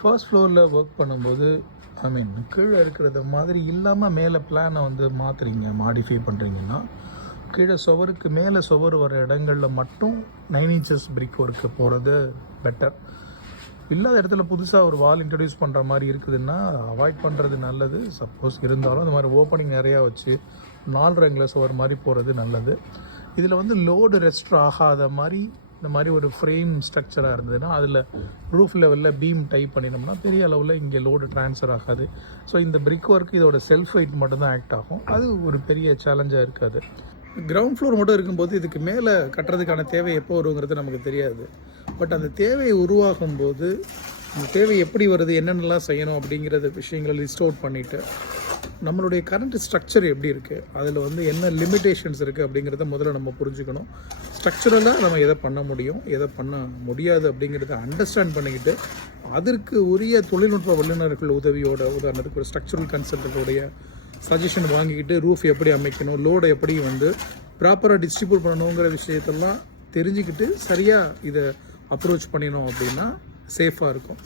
First ஃப்ளோரில் work பண்ணும்போது கீழே இருக்கிறது மாதிரி இல்லாமல் மேலே பிளானை வந்து மாற்றுறீங்க, மாடிஃபை பண்ணுறீங்கன்னா கீழே சுவருக்கு மேலே சுவர் வர இடங்களில் மட்டும் 9 inches பிரிக் ஒர்க்கு போகிறது பெட்டர். இல்லாத இடத்துல புதுசாக ஒரு வால் இன்ட்ரடியூஸ் பண்ணுற மாதிரி இருக்குதுன்னா அவாய்ட் பண்ணுறது நல்லது. சப்போஸ் இருந்தாலும் அந்த மாதிரி ஓப்பனிங் நிறையா வச்சு 4 அங்குல சுவர் மாதிரி போகிறது நல்லது. இதில் வந்து லோடு ரெஸ்ட் ஆகாத மாதிரி இந்த மாதிரி ஒரு ஃப்ரேம் ஸ்ட்ரக்சராக இருந்ததுன்னா அதில் ரூஃப் லெவலில் பீம் டைப் பண்ணினோம்னா பெரிய அளவில் இங்கே லோடு ட்ரான்ஸ்ஃபர் ஆகாது. ஸோ இந்த பிரிக் ஒர்க் இதோட செல்ஃப் வெயிட் மட்டும்தான் ஆக்ட் ஆகும். அது ஒரு பெரிய சேலஞ்சாக இருக்காது. கிரவுண்ட் ஃப்ளோர் மட்டும் இருக்கும்போது இதுக்கு மேலே கட்டுறதுக்கான தேவை எப்போ வருங்கிறது நமக்கு தெரியாது. பட் அந்த தேவை உருவாகும்போது அந்த தேவை எப்படி வருது, என்னென்னலாம் செய்யணும் அப்படிங்கிறத விஷயங்களை லிஸ்ட் அவுட் பண்ணிவிட்டு நம்மளுடைய கரண்ட் ஸ்ட்ரக்சர் எப்படி இருக்குது, அதில் வந்து என்ன லிமிட்டேஷன்ஸ் இருக்குது அப்படிங்கிறத முதல்ல நம்ம புரிஞ்சுக்கணும். ஸ்ட்ரக்சரலாக நம்ம எதை பண்ண முடியும், எதை பண்ண முடியாது அப்படிங்கிறத அண்டர்ஸ்டாண்ட் பண்ணிக்கிட்டு அதற்கு உரிய தொழில்நுட்ப வல்லுநர்கள் உதவியோட, உதாரணத்துக்கு ஒரு ஸ்ட்ரக்சரல் கன்சல்டன்ட்டோடைய சஜஷன் வாங்கிக்கிட்டு ரூஃப் எப்படி அமைக்கணும், லோடை எப்படி வந்து ப்ராப்பராக டிஸ்ட்ரிபியூட் பண்ணணுங்கிற விஷயத்தெல்லாம் தெரிஞ்சுக்கிட்டு சரியாக இதை அப்ரோச் பண்ணினோம் அப்படின்னா சேஃபாக இருக்கும்.